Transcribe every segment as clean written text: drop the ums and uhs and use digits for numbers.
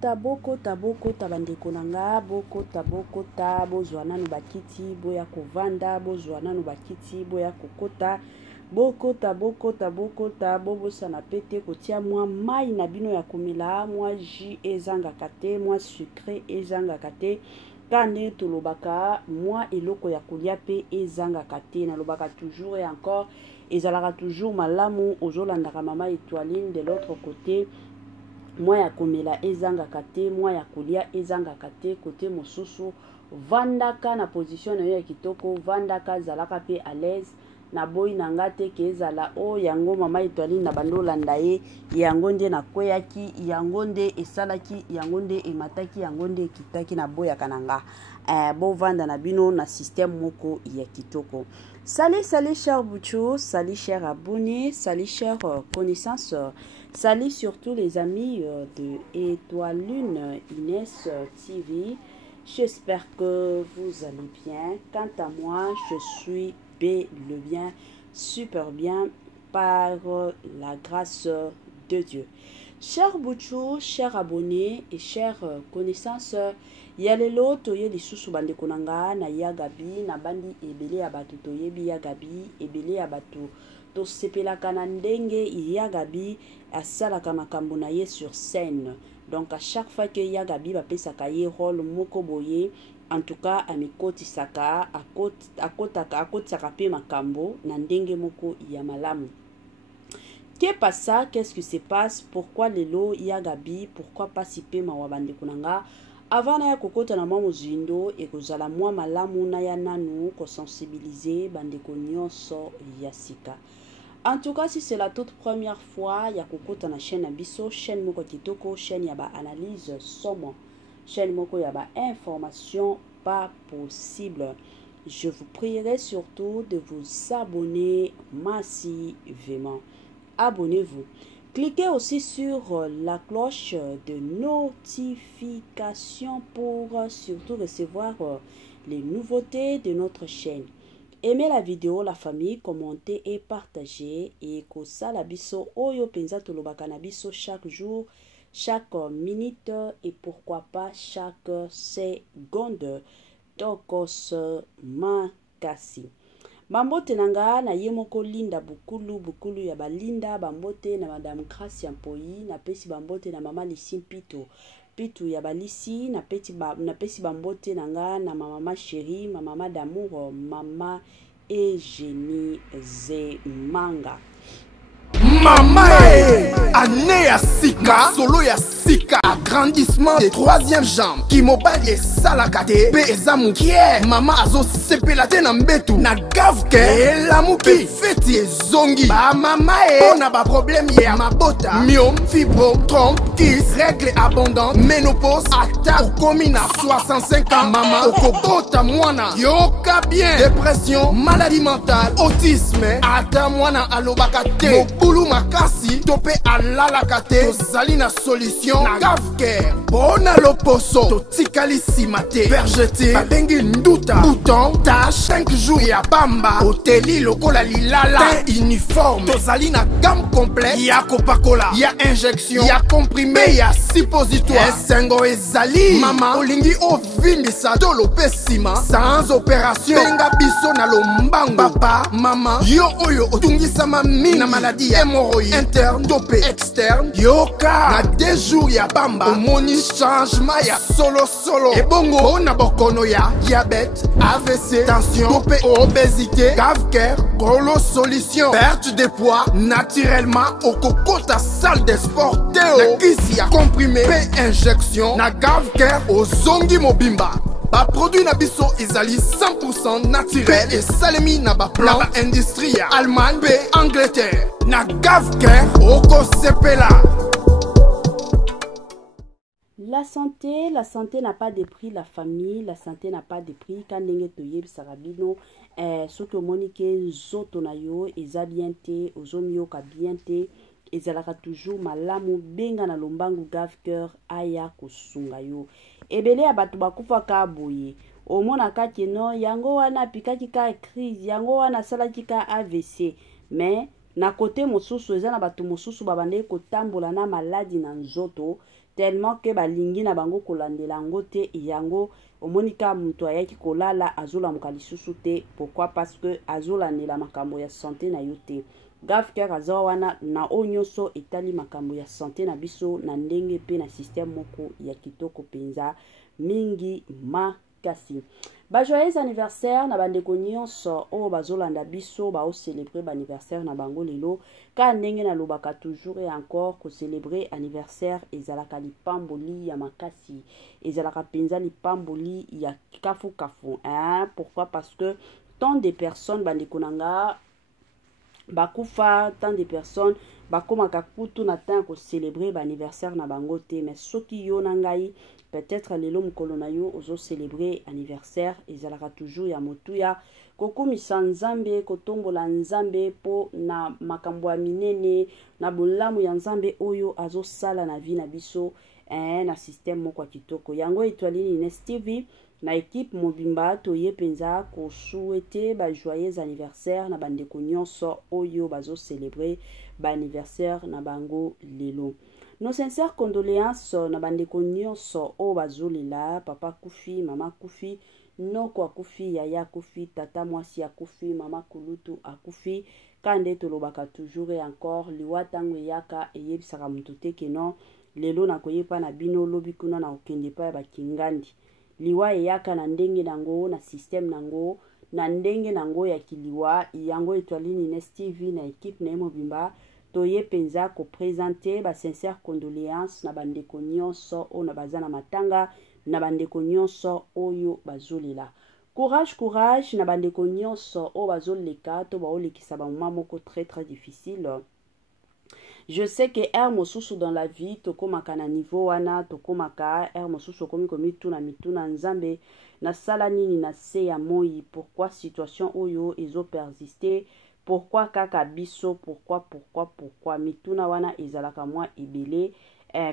bokota bandeko nanga, bokota bozwana no bakiti boya kovanda, bozwana no bakiti boya kokota, bokota bobosana pete kotia mwa mai na bino ya komela, mwa jus ezangaka te, mwa sucre ezangaka te, kande tolobaka mwa eloko ya kolia pe ezangaka te, nalobaka toujours et encore ezalaka toujours malamu ozolandaka mama Étoiline de l'autre côté. Moi ya komela ezangaka te, moi ya kolia ezangaka te, côté mosusu vandaka na position na yo ya kitoko, vandaka zalaka pe à l'aise na boy nanga te ke ezala o yango mama Étoiline na bando landa ye, yango nde na kweyaki, yango nde esalaki, yango nde emataki, yango nde kitaki na boya kananga. Bo vanda na bino na système moko ya kitoko. Salut chers bouchous, salut chers abonnés, salut chers connaissances, salut surtout les amis de Étoiline Inès TV. J'espère que vous allez bien. Quant à moi, je suis le bien, super bien, par la grâce de Dieu. Chers bouchous, chers abonnés et chers connaissances, yalelo toye lisusu bande konanga na yagabi na bandi ebele ya batu toyebi yagabi ebele ya batu to sepelaka na ndenge yagabi asalaka makambo na ye sur scène. Donc à chaque fois que yagabi bapesaka ye rôle moko boye, en tout cas amikotisaka akotisaka pe makambo na ndenge moko ya malamu. Qu'est pas ça? Qu'est-ce qui se passe? Pourquoi lelo yagabi? Pourquoi pas si pe mawabande konanga? Avant na ya kokota na mwa mozindo e kozala mwa malamu na ya nanu ko sensibiliser bandeko nyonso ya sika. En tout cas, si c'est la toute première fois ya kokota na chaîne na biso, chaîne moko kitoko, chaîne ya ba analyse somo, chaîne moko ya ba information pas possible. Je vous prierai surtout de vous abonner massivement. Abonnez-vous. Cliquez aussi sur la cloche de notification pour surtout recevoir les nouveautés de notre chaîne. Aimez la vidéo, la famille, commentez et partagez. Et kosala biso oyo penza tolobaka na biso chaque jour, chaque minute et pourquoi pas chaque seconde. Tokos makasi. Bambote nanga na ye moko linda bukulu ya balinda, bambote na madame Gracia Mpoi, na pesi bambote na mama Lisi Pitu ya balisi, na pesi bambote nanga na mama chérie, mama d'amour, mama Eugénie Zemanga. Mama année ya sika, solo ya sika, agrandissement des troisième jambes, qui mobile et salakate, pe ezamukie, mama azo sepelate na mbetu, na gavke, elamuki, feti ezongi, ba mama ona ba problème ya mabota, myome, fibrome, trompe, kiss, règle abondante, ménopause, ata okomi na 65 ans, mama okobota mwana, yoka bien, dépression, maladie mentale, autisme, ata mwana alobaka te, mobulu makasi, tope alalaka te, tozali na solution, na gavker, bona loposo, totikali simate, vergete, babengi nduta, bouton, tache, 5 jours ya bamba, oteli lokola lilala, teint uniforme, tozali na gamme complète, ya kopakola, ya injection, ya comprimé, ya suppositoire, esengo ezali, mama, olingi ovimbisa, tolo pesima, sans opération, benga biso na lombango, papa, mama, yo oyo otungisama mingi, na maladie, hémorroïde, interne, topé, externe, yoka, na 2 jours ya bamba, omoni changement ya solo, ebongo, na bokono ya, diabète, AVC, tension, topé, obésité, gavker, golo solution, perte de poids, naturellement, okokota salle de sport, teo, na kisi ya comprimé, pe injection, na gavker, ozongi mobimba. Ba produit na biso ezali 100% naturel et salemi na ba plan na ba industrie ya Allemagne pe Angleterre na gavker oko sepela. La santé n'a pas de prix, la famille, la santé n'a pas de prix. Quand ndenge toye bisarabino, soki omoni ke nzoto na yo eza bien te, ozomi yo ka bien te, ezalaka toujours malamu benga na lombangu gavker aya kosunga yo. Ebele ya batu bakufaka boye, omona kake no, yango wana pikaki ka crise, yango wana salaki ka AVC, mais na kote mosusu eza na batu mosusu babande kotambola na maladi na nzoto, tellement que balingi na bango kolandela yango te yango omonika mutu ayaki kolala azolamuka lisusu te. Pourquoi? Parce que azolandela makambo ya santé na yo te. Grave cœur aza wana na onyoso etali makambo ya santé na biso na ndenge pe na système moko ya kitoko penza mingi makasi. Ba joyeux anniversaire na bandeko nyonso o bazolanda biso ba o célébrer ba anniversaire na bango lelo ka ndenge na lobaka toujours et encore ko célébrer anniversaire ezalaka lipamboli ya makasi ezalaka penza lipamboli ya kafu kafu pourquoi? Parce que tant de personnes bandeko nanga bakufa, tant de personnes bakomaka kutu na temps ko célébrer ba anniversaire na bango te. Mais soki yo na ngai peut-être lelo mukolo na yo ozo célébrer anniversaire ezalaka toujours ya motuya kokumisa nzambe kotombola nzambe po na makambo ya minene na bolamu ya nzambe oyo azosala na vie na biso na système moko kitoko yango Etoile Ines TV na équipe mobimba toye penza ko souhaiter ba joyeux anniversaire na bandeko nyonso oyo bazo célébrer ba anniversaire na bango lelo. Nos sincères condoléances na bandeko nyonso o bazolela papa kufi, mama kufi, noko akufi, yaya akufi, tata mwasi akufi, mama kulutu akufi. Kande tolobaka toujours et encore liwa tango yaka eyebisaka mutu te ke non lelo na koyepa na bino lobi kuna na okende pa ba kingandi. Liwa yaka na ndenge nango na système nango na ndenge nango ya kiliwa yango Etoile Ines TV na équipe na mobimba toye penza ko présenter ba sincère condoléances na bandeko nyonso o na bazana matanga na bandeko nyonso oyo bazolela. Courage courage na bandeko nyonso o bazoleka to baolekisa ba mama moko très très difficile. Je sais que mosusu dans la vie tokomaka na niveau wana tokomaka mosusu komi mituna nzambe na sala nini na se ya moi. Pourquoi situation oyo ezo persister? Pourquoi kaka biso? Pourquoi mituna wana ezalaka mwa ebele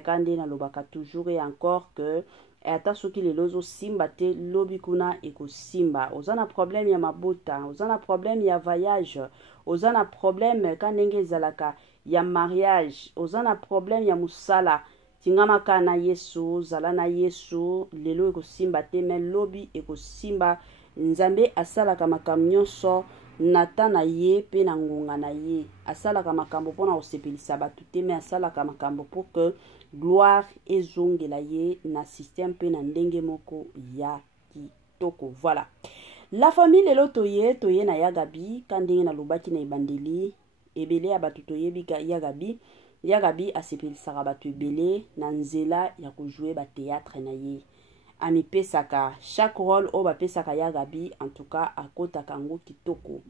kande na lobaka toujours et encore que ata soki lelo zo simba te lobi kuna eko simba. Ozana problème ya mabota, ozana problème ya voyage, ozana problème kanenge ezalaka ya mariage, ozana problème ya musala tingama kana Yesu zala na Yesu lelo eko simba te mais lobi eko simba. Nzambe asalaka makambo nyonso nata na ye pe na ngonga na ye asalaka makambo pona osepelisa batu te mais asalaka makambo pour que gloire ezongela ye na système pe na ndenge moko ya kitoko. Voilà la famille lelo toye na Yagabi kandenge na lobaki na ebandeli ebele ya batu toyebi ka Yagabi asepelisaka batu ebele na nzela ya kojouer ba théâtre na ye ami pesaka chaque rôle o ba pesaka Yagabi en tout cas akota kango kitoko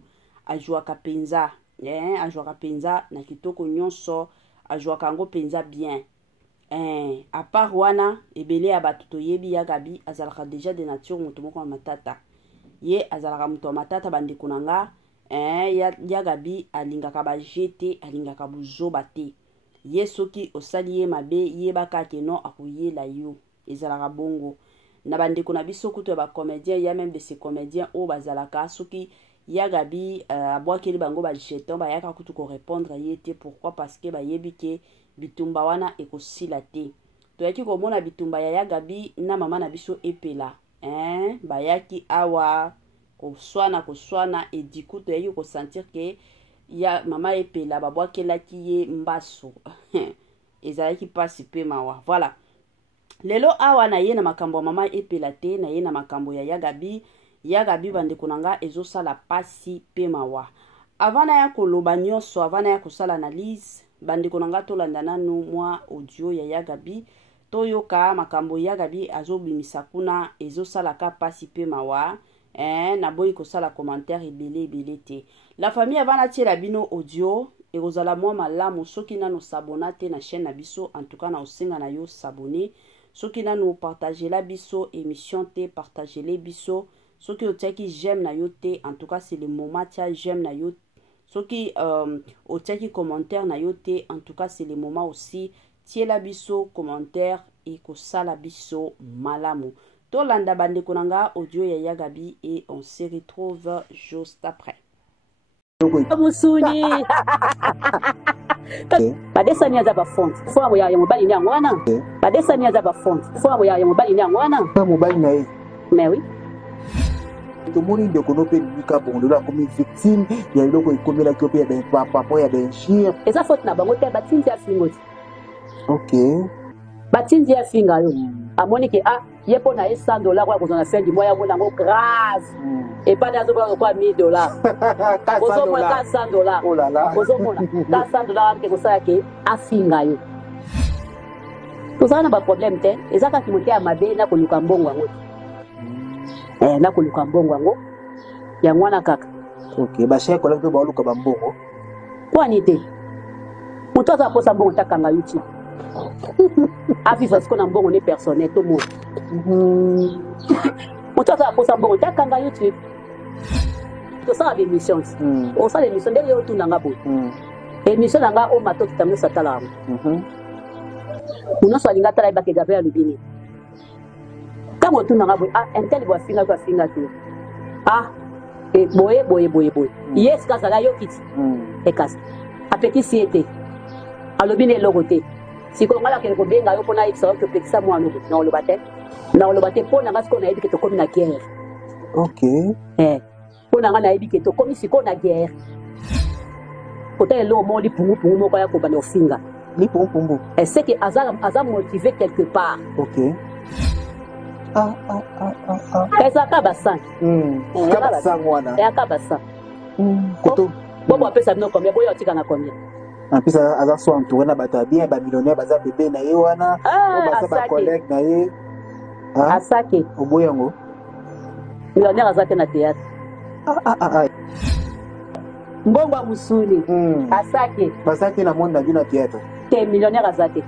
ajuaka penza ajuaka penza na kitoko nyonso ajuaka kango penza bien à part wana ebele ya batu toyebi Yagabi azalaka déjà de nature mutu moko matata ye azalaka mutu matata bandeko nanga Yagabi alingaka ba jete alingaka buzoba te ye soki osali ye mabe yebaka ke non akoyela yo ezalaka bongo na bandeko na biso kutu ba comédien ya même de ces comédiens o bazalaka soki Yagabi abwakeli bango ba jeton ba yaka kutu ko répondre yete. Pourquoi? Parce que ba yebike bitumba wana ekosila te toyaki komona bitumba ya Yagabi na mama na biso epela ba yaki awa koswana et du coup toyaki ko sentir que ya mama epela babwakelaki ye mbaso ezalaki pasi pe mawa. Voilà lelo awa na ye na makambo mama epela te na ye na makambo ya Yagabi bandeko nanga ezosala pasi pe mawa. Avana ya koloba nyonso avana ya kosala analyse bandeko nanga tolanda nanu mwa audio ya Yagabi toyoka makambo Yagabi azobimisa kuna ezosala ka pasi pe mawa na boyi kosala commentaire ebele te. La famille avana tiela bino audio ekozala mwa malamu soki nanu sabona te na chaîne na biso en tout cas na osenga na yo s'abonner. Soki nanu partager la biso émission te partager les biso soki otiaki j'aime na yo te en tout cas c'est le moment tia j'aime na yo soki otiaki commentaire na yo te en tout cas c'est le moment aussi tiela biso commentaire et kosala biso malamu. Tolanda bandeko nanga audio ya Yagabi et on se retrouve juste après. ba 200 za ba fond fo ya mobali ni angwana ba 200 za ba fond fo ya mobali ni angwana pas mobali na ye mais oui tout le monde de konope lika bongo la comme victime ya eloko ikomela ki ope ya ben papa ya ben chir eza faute na bango te batinzi ya fingo OK batinzi ya finga yo amoni ke ye po na ye $100 kwa kozona fin du mois ya mona ngo grave et pas dans quoi $1000 kozomona $100 oh là là kozomona $100 ke kosala ke afinga yo tozala na baproblème te eza kaka mote ya mabe na koluka mbongo yango na koluka mbongo yango yango wana kaka OK bashaya kola mpe baoluka bambongo kwani te moto aza posa mbongo takanga youtube aviva siko na mbongo ne personnel to mo moto aza posa mbongo takanga youtube tosala bémission osala émission ndenge yo tunanga boye émission nanga o matoki tamino satala yango munoso alinga tala yebaka egabe ya lubini ntango otunanga boye intel bo afinga to afinga te boye ye esika azala yo kiti ekasi apekisi ye te alobi na eloko te sikoyo ngai nakende kobenga yo mpona yebisa oki opekisa mwana obo naoloba te mpo na ngai sikoyo nayebi ke tokomi na guerre OK mpo na ngai nayebi ke tokomi sikoyo na guerre kotala eloko moko lipungupungu moko ya kobanda ofinga lipungupungu c'est que aza motivé quelque part OK ezaka basangi eyaka basangi bobo apesa bino combien boyo otikanga combien apesa aza so entouré na bato ya bien bamillionnaire baza bebe na ye wana baza bacollègue na ye asake oboyi yango millionnaire aza te na théâtre mbongo ya mosuni asake baza te na monde na bino na théâtre te millionnaire aza te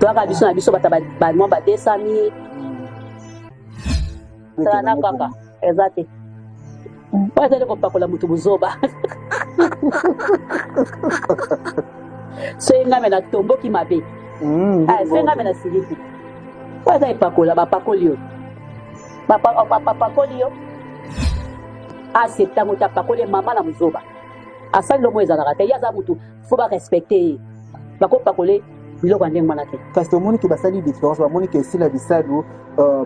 toyaka biso na biso bata bamwa ba 200 000 tala na kaka eza te oyo ezali kopakola motu bozoba so engame na tomboki mabe so engame na siliki oyo eza epakola bapakoli yo bapakoli yo ase ntango te apakoli mama na mozoba asali lomo ezalaka te ye aza motu fo barespecte ye bakopakole biloko ya ndenge wana te kasi tomoni ke basali différence bamoni ke esila bisalu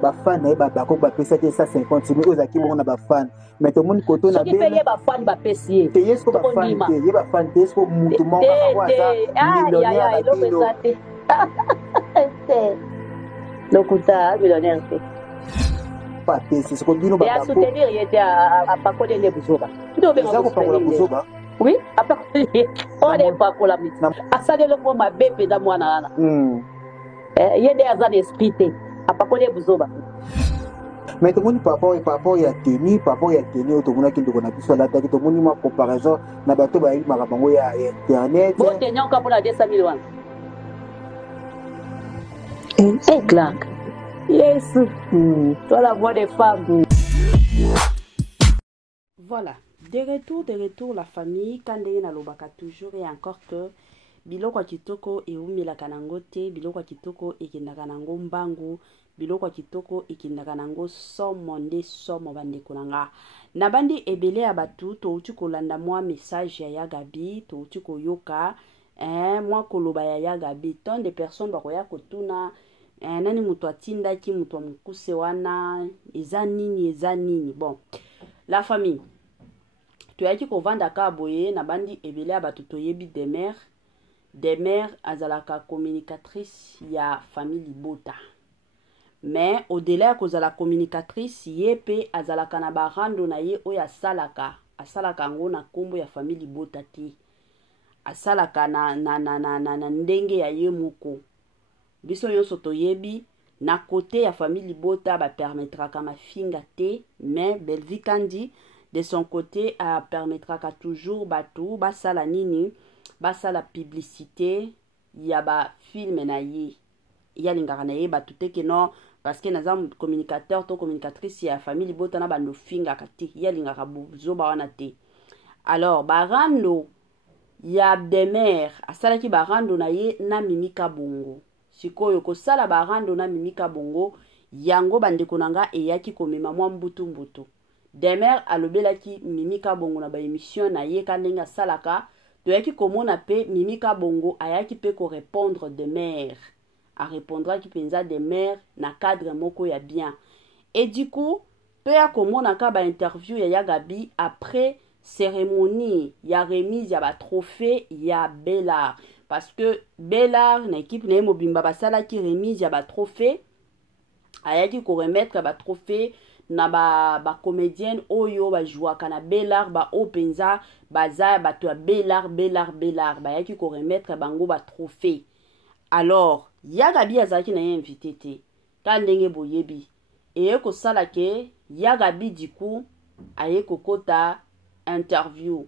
bafan na ye bako bapesa te 150 mais oyo ezalaki bongo na bafan mais tomoni koto na soki mpe ye bafani bapesi ye te ye siko bafan te ye bafan te siko mutu moko aza eloko eza te lokuta millionnaire te bapesi siko bino ya soutenir ye te apakoli nde buzoba eza kopakola buzoba oui apakoli ye oyo epakola miti asali eloko mabe mpenza mwana wana ye nde aza na esprit te apakoli ye buzoba mais tomoni papa ya teni oyo tomonaki ndeko na biso alataki tomoni ma comparaison na bato bayebimaka bango ya internet boteni onka mpona 200 000 wana Clark yesu toi la voix des femmes. Voilà, de retour la famille kandenge na lobaka toujours et encore que biloko kitoko eumelaka nango te biloko kitoko ekendaka nango mbangu biloko kitoko ekendaka nango somo nde somo bandeko nanga na bandi ebele ya batu touti kolanda mwa message ya Yagabi touti koyoka mwa koloba ya Yagabi tant de personnes bakoya kotuna nani mutu atindaki mutu wa mukuse wana eza nini bon la famille toyaki kovanda ka boye na bandi ebele ya batu toyebi Demer azalaka communicatrice ya famille Libota mais au-delà ya kozala communicatrice ye pe azalaka na barando na ye oyo asalaka ngo na kombo ya famille Libota te asalaka na ndenge ya ye moko biso nyonso toyebi na kote ya famille Libota bapermettraka mafinga te mais Belvikandi de son côté permettraka toujours batu basala nini basala publicité ya ba film na ye yalingaka na ye batu te ke non parce que naza communicateur to communicatrice ya famille Libota na bando fingaka te yalingaka bozoba wana te alors barando ya Demer asalaki barando na ye na Mimika Bongo sikoyo kosala barando na Mimika Bongo yango bandeko nanga eyaki komema mwa mbutu Demer alobelaki Mimika Bongo na ba émission na ye kandenga salaka toyaki komona pe Mimika Bongo ayaki pe ko répondre Demer a répondra ki penza Demer na cadre moko ya bien et du coup pe ya komona ka ba interview ya Gabi après cérémonie ya remise ya ba trophée ya Bellard parce que Bellard na équipe na mobimba basala ki remise ya ba trophée ayaki ko remettre ba trophée na ba comédienne oyo ba jouaka na Bellard ba openza baza ba to Bellard ba yaki ko remettre bango ba trophée. Alors Gabi azaki na invité te ka ndenge boyebi et ko sala ke Gabi du coup aye kokota interview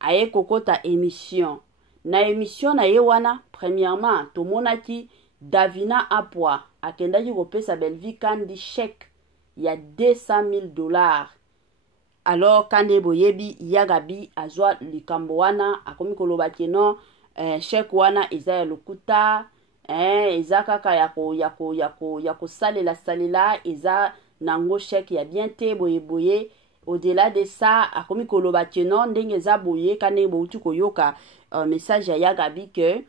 aye kokota émission na émission na ye wana premièrement tomonaki Davina Apwa akendaki kopesa Belvi Kandi chèque il y a $200,000. Alors quand boyebi Gabi azwa likambo wana akomi koloba keno chèque wana eza lokuta eza kaka yako salela eza nango chèque ya bien te boye au-delà de ça akomi koloba keno ndenge za boye kane boutu koyoka message ya Gabi que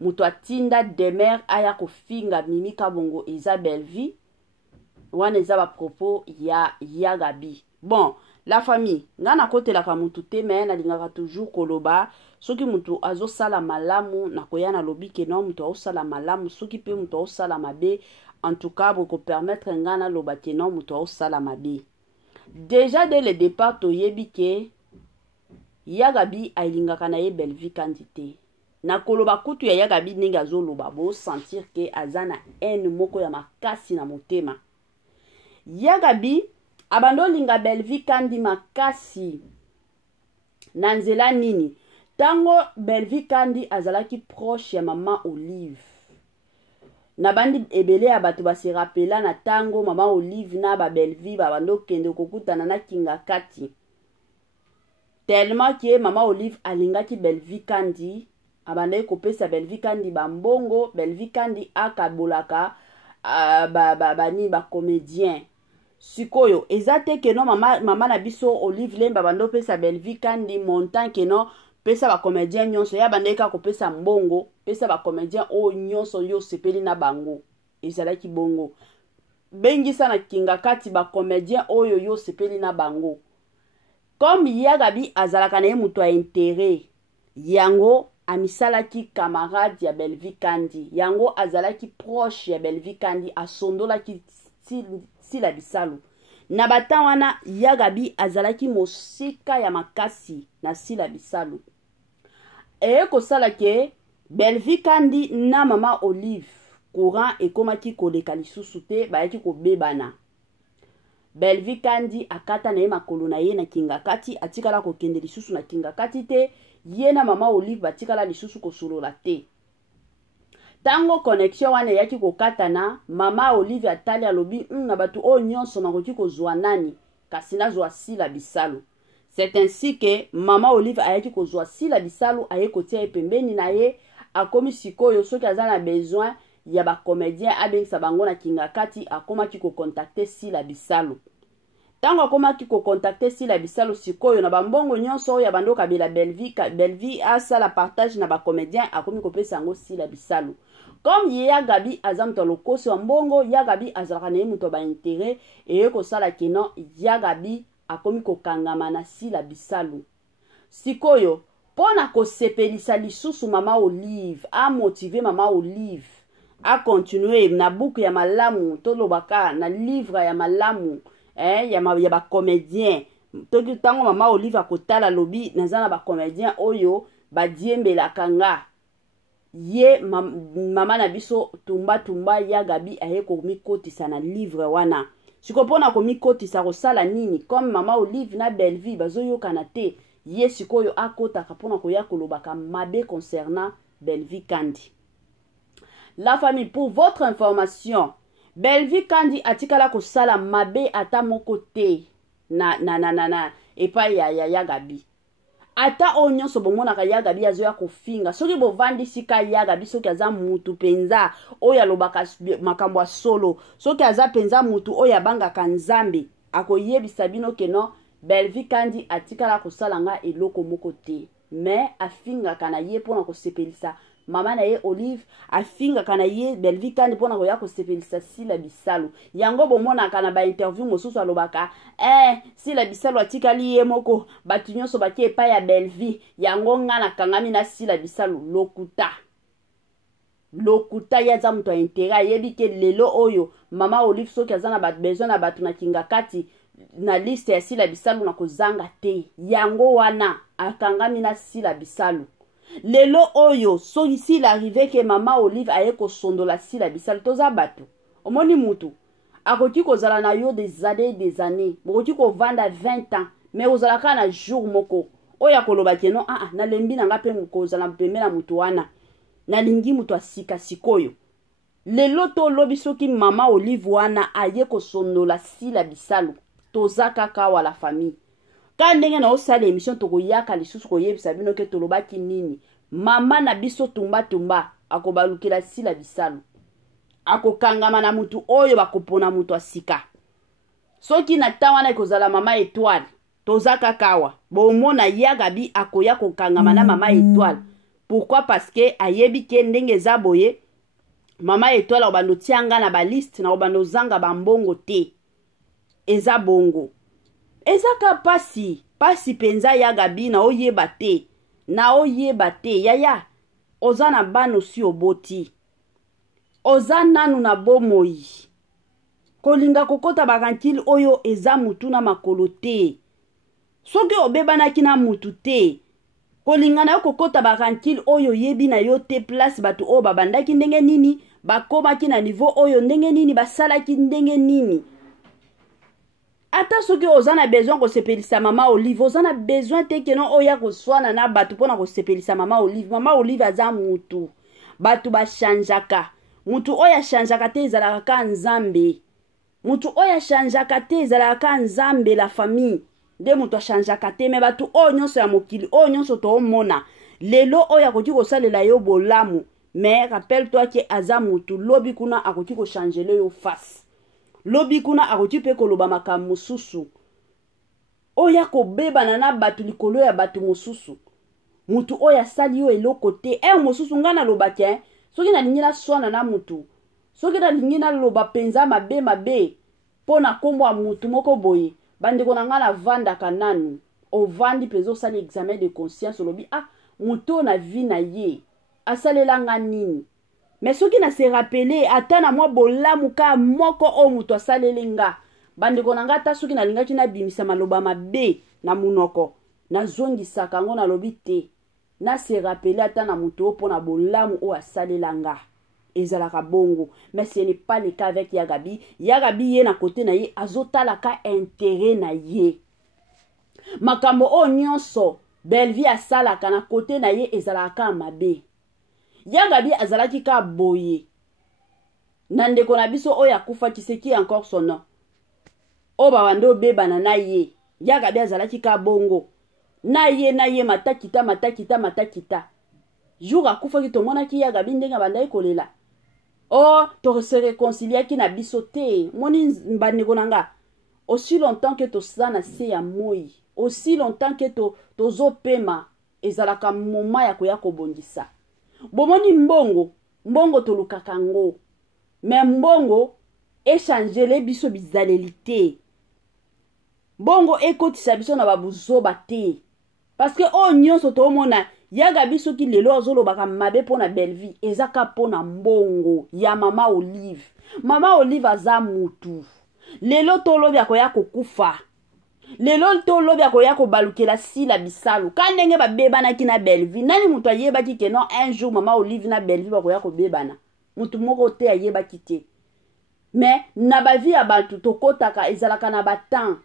muto atinda Demer aya kofinga Mimika Bongo eza Belvi wana eza ba propos ya Gabi. Bon, la famille ngana kotela ka mutu te mais na lingaka toujours koloba soki mutu azo sala malamu na koyana lobi ke non mutu azo sala malamu soki pe mutu azo sala mabe en tout cas boko permettre ngana loba ke non mutu azo sala mabe. Déjà dès le départ toyebi ke Gabi ailingaka na ye Belvi Kandi na koloba kutu ya Gabi ndenge azoloba bo sentir ke azana haine moko ya makasi na motema. Gabi abando linga Belvi Kandi makasi na nzela nini tango Belvi Kandi azalaki proche ya mama Olive na bandi ebele ya bato basi rappela na tango mama Olive na ba Belvi babando kende kokutana na kinga kati tellement que mama Olive alingaki Belvi Kandi abandai kopesa Belvi Kandi bambongo Belvi Kandi akabolaka bani ba comédien sikoyo ezate ke no mama na biso Olive Lemba bando pesa Belvi Kandi montant ke no pesa ba comédien nyonso ya bandai ka kopesa mbongo pesa ba comédien o nyonso yo sepeli na bango ezalaki bongo bengisa na kinga kati ba comédien oyo yo sepeli na bango comme Gabi azalaka na mutu a intérêt yango amisalaki camarade ya Belvi Kandi yango azalaki proche ya Belvi Kandi asondolaki sila bisalu na bata wana Gabi azalaki mosika ya makasi na sila bisalu ko sala ke Belvi Kandi na mama Olive courant ekomaki koleka lisusu te bayaki kobebana Belvi Kandi akata na ye makolo na ye na kinga kati atikala kokende lisusu na kinga kati te ye na mama Olive batikala lisusu kosolola te tango connexion wana yaki kokata na mama Olive atali alobi na batu o nyonso nakoki kozwa nani kasi nazwa sila bisalu. C'est ainsi que mama Olive ayaki kozwa sila bisalu aye kotia ye pembeni na ye akomi sikoyo soki aza na besoin ya ba comédien abengisa bango na kinga kati akomaki ko contacter sila bisalu. Tango akomaki ko contacter sila bisalu sikoyo na bambongo nyonso ya bandoka bela Belvi asala partage na ba comédien akomi kopesa ngo sila bisalu. Comme Gabi azam to lokosi wa mbongo Gabi azalaka na muto ba intérêt et ko sala kino Gabi akomi ko kangama na sila bisalu. Sikoyo pona ko sepelisa lisusu mama Olive a motiver mama Olive a continuer na buku ya malamu tolobaka na livre ya malamu ya ba comédien toki tango mama Olive akotala lobi nazana ba comédien oyo ba diembela kanga ye mama na biso tumba Gabi aye ko mikotisa na livre wana sikopona ko mikotisa kosala nini comme mama Olive na Belvi bazoyoka na te ye sikoyo akota kapona ko ya kolobaka mabe concernant Belvi Kandi. La famille, pour votre information, Belvi Kandi atikala kosala mabe ata moko te na epa ya Gabi. Ata onyo so bomona ka Gabi azoya kofinga. Soki bovandi sika Gabi soki aza mutu penza oya lobaka makambo solo. Soki aza penza mutu oya banga kanzambe. akoyebisa bino ke non Belvi kandi atikala kosalanga eloko moko te mais afingaka na ye mpona kosepelisa mama na ye Olive, afingaka na ye Belvi kandi mpona koya kosepelisa Sila Bisalu. Yango bomonaka na ba interview mosusu alobaka Sila Bisalu atikali ye moko batu nyonso bakie epai ya Belvi, yango nga nakangami na Sila Bisalu. Lokuta yaza mutu intérêt ayebi ke lelo oyo mama Olive soki aza na bat besoin na batu na kinga kati na liste ya Sila Bisalu na kozanga te, yango wana akangami na Sila Bisalu. Lelo oyo soki s'il arrive ke mama Olive aye ko sondola Sila Bisalu toza batu omoni mutu akoki kozala na yo des années bokoki ko vanda 20 ans mais ozalaka na jour moko oya koloba ke non na lembi na nga pe kozala mpembe na mutu wana na lingi mutu asika sikoyo. Lelo to lobi soki mama Olive wana aye ko sondola Sila Bisalu toza kaka wala famille. Ka ndenge na osala émission tokoyaka lisusu koyebisa bino ke tolobaki nini mama na biso tumba akobalukela Sila Bisalu, akokangama na mutu oyo bakopona mutu asika. Soki na tawana ekozala mama Étoile toza kakawa bomona Yagabi akoya kokangama na mama Étoile. Pourquoi? Parce que ayebi ke ndenge za boye mama Étoile obando tianga na ba liste na obando zanga bambongo te eza bongo. Ezaka pasi penza Yagabi na oyeba te yaya oza na bano si oboti oza nanu na bomoi kolinga kokota bakankili oyo eza mutu na makolo te soki obebanaki na mutu te kolinga na yo kokota bakankili oyo yebi na yo te place batu oyo babandaki ndenge nini bakomaki na niveau oyo ndenge nini basalaki ndenge nini. Ata soki ozana besoin ko sepelisa mama Olive ozana besoin te ke non oya ko swana na batu pona ko sepelisa mama Olive. Mama Olive aza mutu batu ba chanjaka mutu oya chanjaka te ezalaka ka nzambe mutu oya chanjaka te ezalaka ka nzambe la famille de mutu chanjaka te me batu oyo nyonso ya mokili oyo nyonso to mona lelo oya koki ko salela yo bolamu mais rappelle-toi que aza mutu lobi kuna akoki ko changele yo face lobi kuna akoti pe koloba makambo mosusu oya kobebana na batu likolo ya batu mosusu mutu oya sali yo eloko te mosusu ngana lobaki soki na lingina swana na mutu soki na lingina loba penza mabe pona kombo a mutu moko boye bandeko na ngana vanda kananu ovandi pezo sali examen de conscience lobi mutu na vie na ye asalela nga nini. Mais soki na se rappeler atana mwa bolamu ka moko o mutu asalele nga bandeko na nga ta soki na lingaki na bimisa maloba mabe na munoko na zongisaka ngo na lobi te na se rappeler atana mutu o pona bolamu o asalela nga ezalaka bongo. Mais ce n'est pas le cas avec Yagabi. Yagabi ye na kote na ye azotala ka intérêt na ye makambo o nyonso Belvi asalaka na kote na ye ezalaka mabe. Yagabi azalaki ka boye na ndeko na biso oyo akufa kiseki encore son nom o bawando bebana na ye. Yagabi azalaki ka bongo na ye matakita jour akufa ki tomona ki Yagabi ndenga bandai kolela to se réconcilier ki na biso te moni mbandeko nanga. Aussi longtemps que to sana se ya moi aussi longtemps que tozo pema ezalaka moma ya koya kobondisa. Bomoni mbongo tolukaka ngo mais mbongo échangele biso bizalelité mbongo ekotisa biso na babuzoba te parce que nyonso tomona Yagabi soki lelo azolobaka mabe pona Belvi ezaka pona mbongo ya mama Olive. Mama Olive aza mutu lelo tolobi akoya kokufa lelo tolobi akoya kobalukela Sila Bisalu kandenge babebanaki na Belvi nani mutu ayebaki ke non un jour mama Olive na Belvi bakoya kobebana mutu moko te ayebaki te. Mais na bavi ya bantu tokotaka ezalaka na batan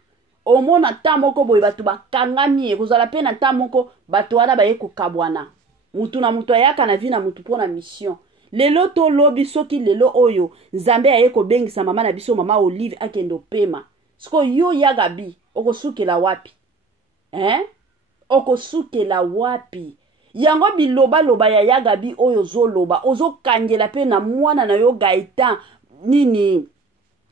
omona ta moko boye batu bakangami ekozala pe na ta moko batu wana baye kokabwana mutu na mutu ayaka na vi na mutu pona mission. Lelo to lobi soki lelo oyo Nzambe aye kobengisa mama na biso mama Olive akendo pema siko yo Yagabi okosukela wapi okosukela wapi yango biloba ya Yagabi oyo zoloba ozokangela pe na mwana na yo Gaëtan nini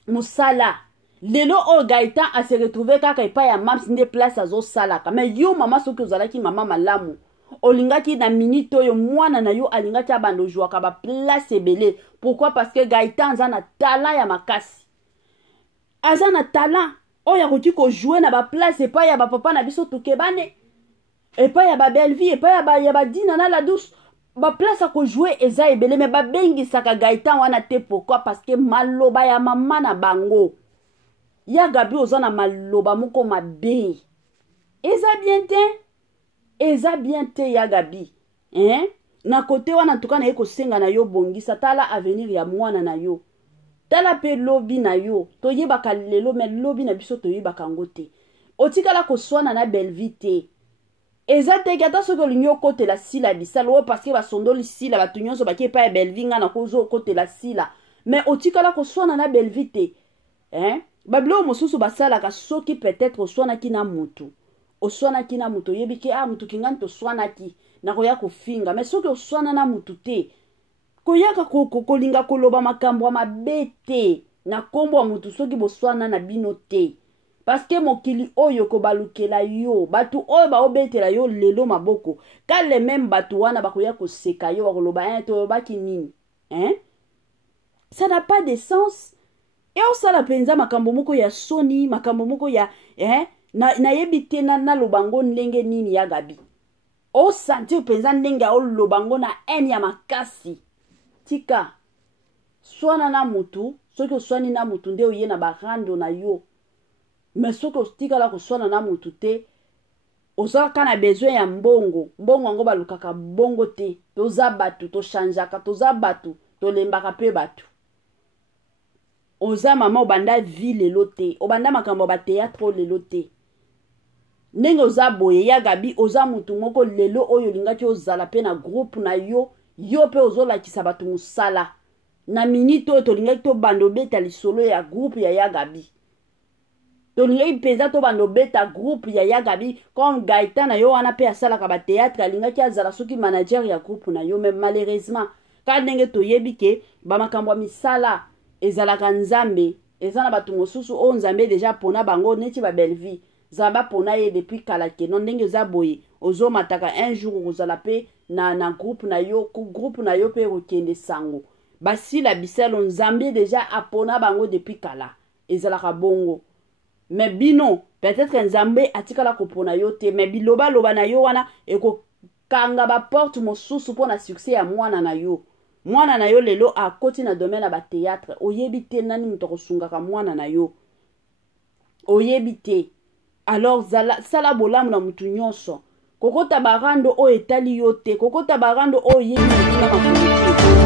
musala lelo o Gaëtan a se retrouvé kaka epai ya Mams nde place azo salaka mais yo mama soki ozalaki mama malamu olingaki na minute oyo mwana na yo alingaki abando jouaka ba place ebele. Pourquoi? Parce que Gaëtan aza na talent ya makasi, aza na talent oyo akoki ko jouer na ba place epai ya ba papa na biso tukebane, epai ya ba belle vie, epai ya ba dina na la douce. Ba place a ko jouer eza ebele mais ba bengi saka Gaëtan wana te. Pourquoi? Parce que maloba ya mama na bango ya Gabi ozana maloba moko mabe. Eza bien te ya Gabi. Na kote wana tuka na yeko senga na yo bongisa tala avenir ya mwana na yo. Tala pe lobi na yo. Toyebaka lelo mais lobi na biso toyebaka ngote. Otikala ko swana na belle vie te. Eza te gata soki olingi okotela sila bisala o parce que basondoli sila batu nyonso baki epai ya belle vie nga na kozo okotela sila. Mais otikala ko swana na belle vie te. Babilo mosusu basalaka soki peut-être oswanaki na mutu. Oswanaki na mutu yebiki mutu kingani to swanaki na koya kofinga. Mais soki oswana na mutu te koyaka kolinga koloba makambo mabe te na kombo mutu soki boswana na bino te. Parce que mokili oyo ko balukela yo batu oyo ba obetela yo lelo maboko kale même batu wana bakoya koseka yo bakoloba to baki nini. Ça n'a pas de sens. Et osala penza makambo moko ya soni, makambo moko ya na yebite na lobango ndenge nini ya Gabi. O santi penza ndenge o lobango na eni ya makasi. Tika swana na mutu, soki swani na mutu nde oye na barando na yo. Mais soki tika la ko swana na mutu te, osala kana besoin ya mbongo. Mbongo ngo balukaka bongo te. Toza batu, to changeaka, toza batu, to lembaka pe batu. Oza mama obanda vie lelo te, obanda makambo ba théâtre lelo te. Ndenge oza boye ya Gabi oza mutu moko lelo oyo lingaki ozala pe na groupe na yo, yo pe ozolakisa batu musala. Na minute oyo tolingaki to bando beta lisolo ya groupe ya Gabi. Tolingaki peza to bando beta groupe ya Gabi comme Gaëtan na yo wana pe asalaka ba théâtre alingaki azala soki manager ya groupe na yo mais malheureusement ka ndenge toyebi ke ba makambo misala ezalaka nzambe ezana batu mosusu o nzambe deja pona bango neti ba belle vie zamba pona ye depuis kala ke non ndenge za boye ozo mataka un jour ozala pe na groupe na yo pe okende sango basi la biselo nzambe deja apona bango depuis kala ezalaka bongo mais bino peut-être nzambe atikala kopona yo te mais biloba loba na yo wana eko kanga ba porte mosusu pona succès ya mwana na yo. Mwana na yo lelo akoti na domaine na ba théâtre oyebi te nani muto kosungaka mwana na yo oyebi te. Alors sala bolamu na mutu nyonso kokota barando o etali yo te kokota barando o yebi na mafuti